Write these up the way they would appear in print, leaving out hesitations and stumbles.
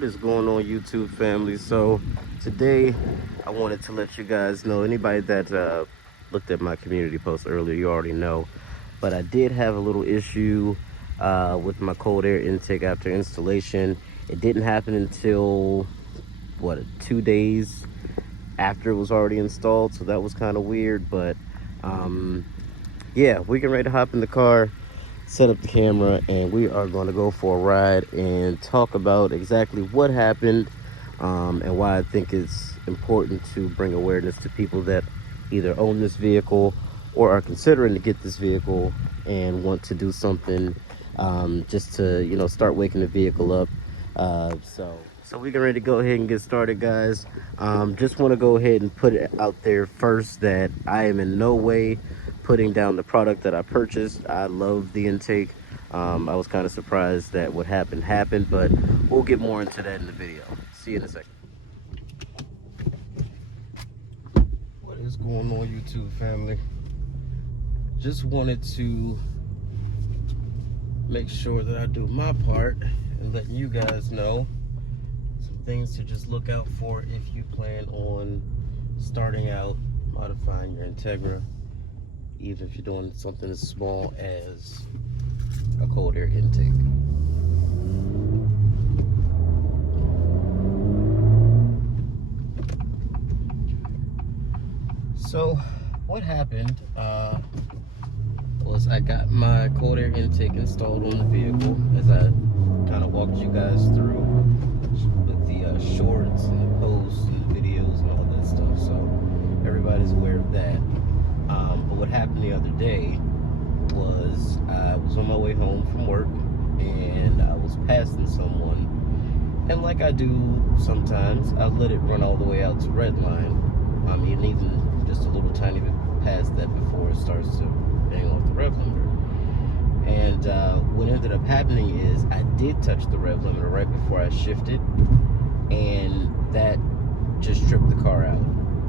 What is going on, YouTube family? So today I wanted to let you guys know, anybody that looked at my community post earlier, you already know, but I did have a little issue with my cold air intake after installation. It didn't happen until what, 2 days after it was already installed, so that was kind of weird. But um, yeah, we getting ready to hop in the car, set up the camera, and we are going to go for a ride and talk about exactly what happened, and why I think it's important to bring awareness to people that either own this vehicle or are considering to get this vehicle and want to do something, just to, start waking the vehicle up. So we get ready to go ahead and get started, guys. Just want to go ahead and put it out there first that I am in no way putting down the product that I purchased. I love the intake. I was kind of surprised that what happened, but we'll get more into that in the video. See you in a second. What is going on, YouTube family? Just wanted to make sure that I do my part and letting you guys know some things to just look out for if you plan on starting out modifying your Integra, even if you're doing something as small as a cold air intake. So what happened was I got my cold air intake installed on the vehicle, as I kind of walked you guys through with the shorts and the posts and the videos and all that stuff, so everybody's aware of that. But what happened the other day was I was on my way home from work and I was passing someone, and like I do sometimes, I let it run all the way out to red line. Even just a little tiny bit past that before it starts to bang off the rev limiter. And what ended up happening is I did touch the rev limiter right before I shifted, and that just tripped the car out.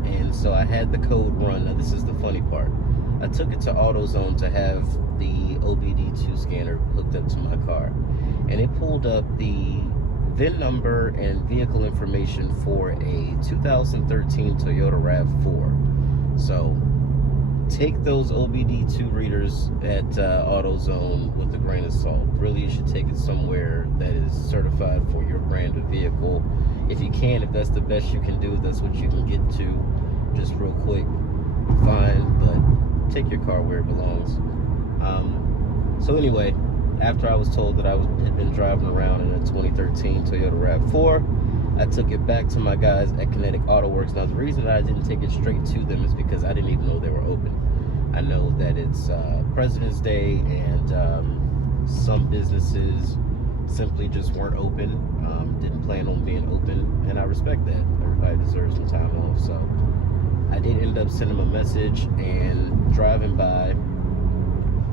And so I had the code run. Now this is the funny part. I took it to AutoZone to have the OBD2 scanner hooked up to my car, and it pulled up the VIN number and vehicle information for a 2013 Toyota RAV4. So take those OBD2 readers at AutoZone with a grain of salt. Really, you should take it somewhere that is certified for your brand of vehicle. If you can, if that's the best you can do, that's what you can get to. Just real quick, fine, but take your car where it belongs. So anyway, after I was told that I had been driving around in a 2013 Toyota RAV4, I took it back to my guys at Kinetic Auto Works. Now, the reason that I didn't take it straight to them is because I didn't even know they were open. I know that it's President's Day, and some businesses simply just weren't open, didn't plan on being open, and I respect that. Everybody deserves some time off. So I did end up sending them a message and driving by.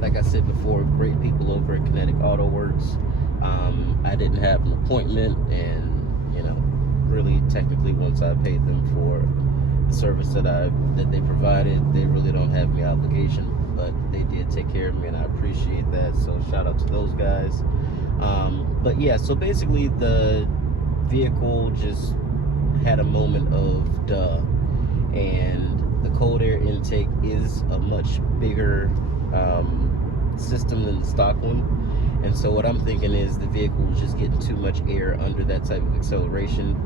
Like I said before, great people over at Kinetic Auto Works. I didn't have an appointment, and really technically once I paid them for the service that they provided, they really don't have any obligation, but they did take care of me, and I appreciate that. So shout out to those guys. But yeah, so basically the vehicle just had a moment of duh, and the cold air intake is a much bigger system than the stock one. And so what I'm thinking is the vehicle was just getting too much air under that type of acceleration,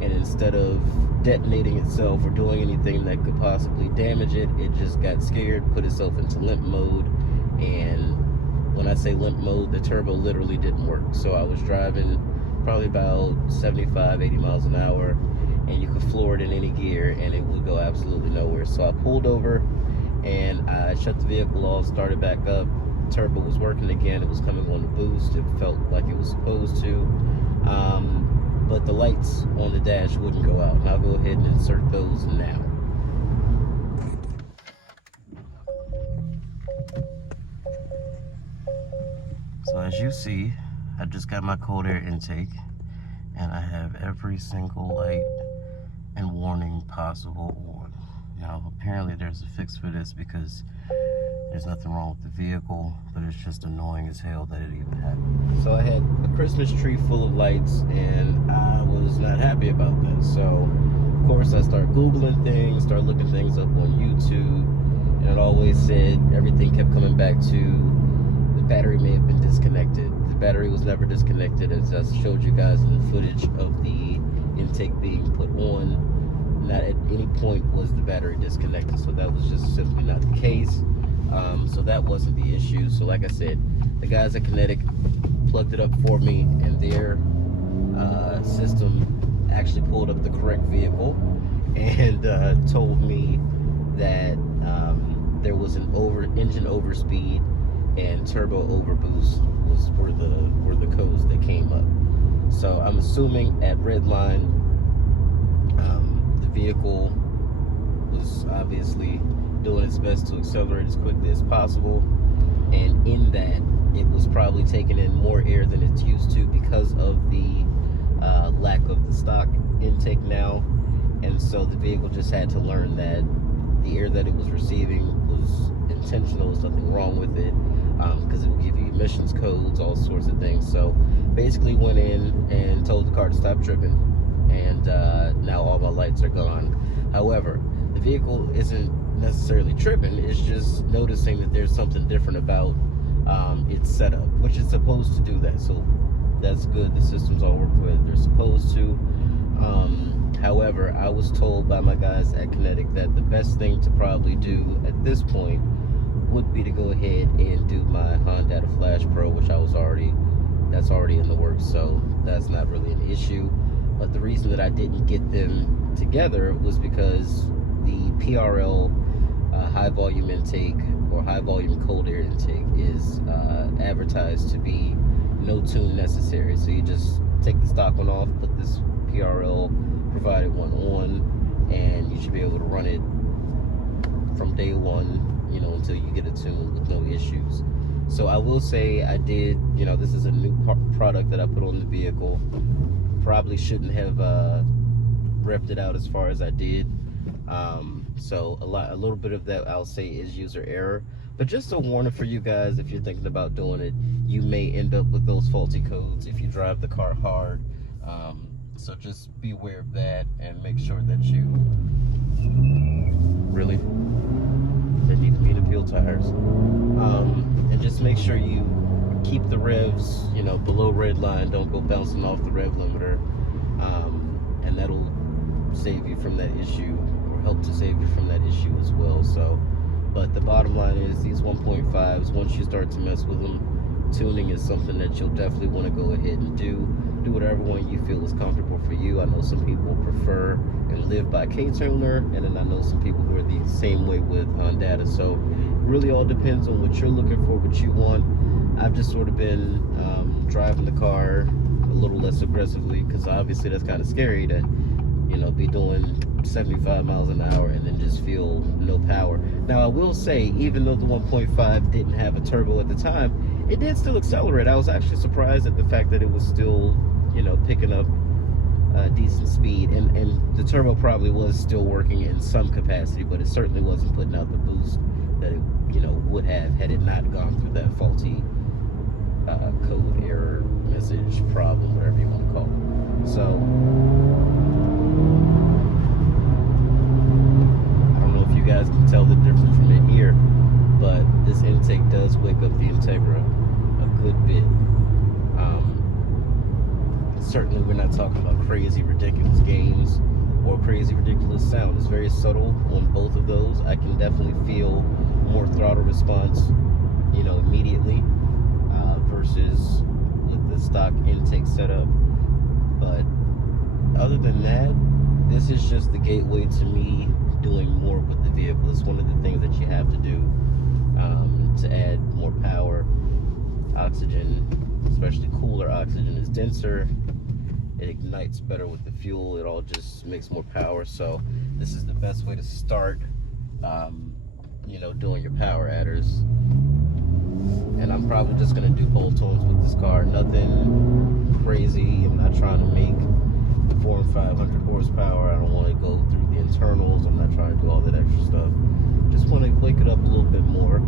and instead of detonating itself or doing anything that could possibly damage it, it just got scared, put itself into limp mode. And when I say limp mode, the turbo literally didn't work. So I was driving probably about 75, 80 miles an hour, and you could floor it in any gear and it would go absolutely nowhere. So I pulled over and I shut the vehicle off, started back up. Turbo was working again. It was coming on the boost. It felt like it was supposed to, but the lights on the dash wouldn't go out, and I'll go ahead and insert those now. So as you see, I just got my cold air intake, and I have every single light and warning possible on. Now apparently there's a fix for this, because There's nothing wrong with the vehicle, but it's just annoying as hell that it even happened. So I had a Christmas tree full of lights, and I was not happy about that. So, of course, I started Googling things, started looking things up on YouTube, and it always said, everything kept coming back to the battery may have been disconnected. The battery was never disconnected, as I showed you guys in the footage of the intake being put on. Not at any point was the battery disconnected, so that was just simply not the case. So that wasn't the issue. So like I said, the guys at Kinetic plugged it up for me, and their system actually pulled up the correct vehicle and told me that there was an engine overspeed and turbo overboost were the codes that came up. So I'm assuming at Redline, the vehicle was obviously doing its best to accelerate as quickly as possible, and in that it was probably taking in more air than it's used to because of the lack of the stock intake now. And so the vehicle just had to learn that the air that it was receiving was intentional. There's nothing wrong with it, because it will give you emissions codes, all sorts of things. So basically went in and told the car to stop tripping, and now all my lights are gone. However, the vehicle isn't necessarily tripping, it's just noticing that there's something different about its setup, which is supposed to do that. So that's good. The systems all work the way they're supposed to. However, I was told by my guys at Kinetic that the best thing to probably do at this point would be to go ahead and do my Honda Flash Pro, which that's already in the works, so that's not really an issue. But the reason that I didn't get them together was because the PRL high volume intake, or high volume cold air intake, is advertised to be no tune necessary. So you just take the stock one off, put this PRL provided one on, and you should be able to run it from day one, until you get a tune with no issues. So I will say I did, this is a new product that I put on the vehicle. Probably shouldn't have repped it out as far as I did. So a little bit of that, I'll say, is user error. But just a warning for you guys, if you're thinking about doing it, you may end up with those faulty codes if you drive the car hard. So just be aware of that, and make sure that you really, they need to be the peel tires. And just make sure you keep the revs, below red line. Don't go bouncing off the rev limiter, and that'll save you from that issue, or help to save you from that issue as well. So, but the bottom line is, these 1.5s, once you start to mess with them, tuning is something that you'll definitely want to go ahead and do whatever one you feel is comfortable for you. I know some people prefer and live by K-tuner, and then I know some people who are the same way with Honda. So it really all depends on what you're looking for, what you want. I've just sort of been driving the car a little less aggressively, because obviously that's kind of scary to be doing 75 miles an hour and then just feel no power. Now I will say, even though the 1.5 didn't have a turbo at the time, it did still accelerate. I was actually surprised at the fact that it was still picking up decent speed, and the turbo probably was still working in some capacity, but it certainly wasn't putting out the boost that it would have had it not gone through that faulty code error message problem, whatever you want to call it. So I don't know if you guys can tell the difference from it here, but this intake does wake up the Integra a good bit. Certainly we're not talking about crazy ridiculous gains or crazy ridiculous sound. It's very subtle on both of those. I can definitely feel more throttle response immediately, versus with the stock intake setup. But other than that, this is just the gateway to me doing more with the vehicle. It's one of the things that you have to do to add more power. Oxygen, especially cooler oxygen, is denser. It ignites better with the fuel. It all just makes more power. So this is the best way to start doing your power adders. And I'm probably just gonna do bolt-ons with this car. Nothing crazy. I'm not trying to make 400 and 500 horsepower. I don't want to go through the internals. I'm not trying to do all that extra stuff. just want to wake it up a little bit more.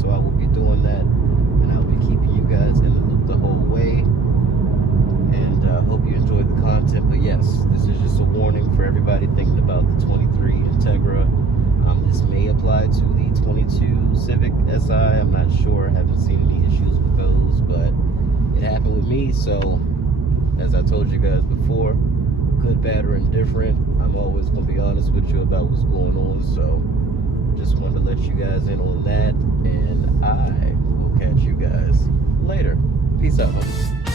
So I will be doing that, and I'll be keeping you guys in the loop the whole way. And hope you enjoyed the content. But yes, this is just a warning for everybody thinking about the 23 Integra. This may apply to the 22 Civic Si. I'm not sure. I haven't seen any issues with those, but it happened with me. So, as I told you guys before, good, bad, or indifferent, I'm always going to be honest with you about what's going on. So, just wanted to let you guys in on that, and I will catch you guys later. Peace out, homie.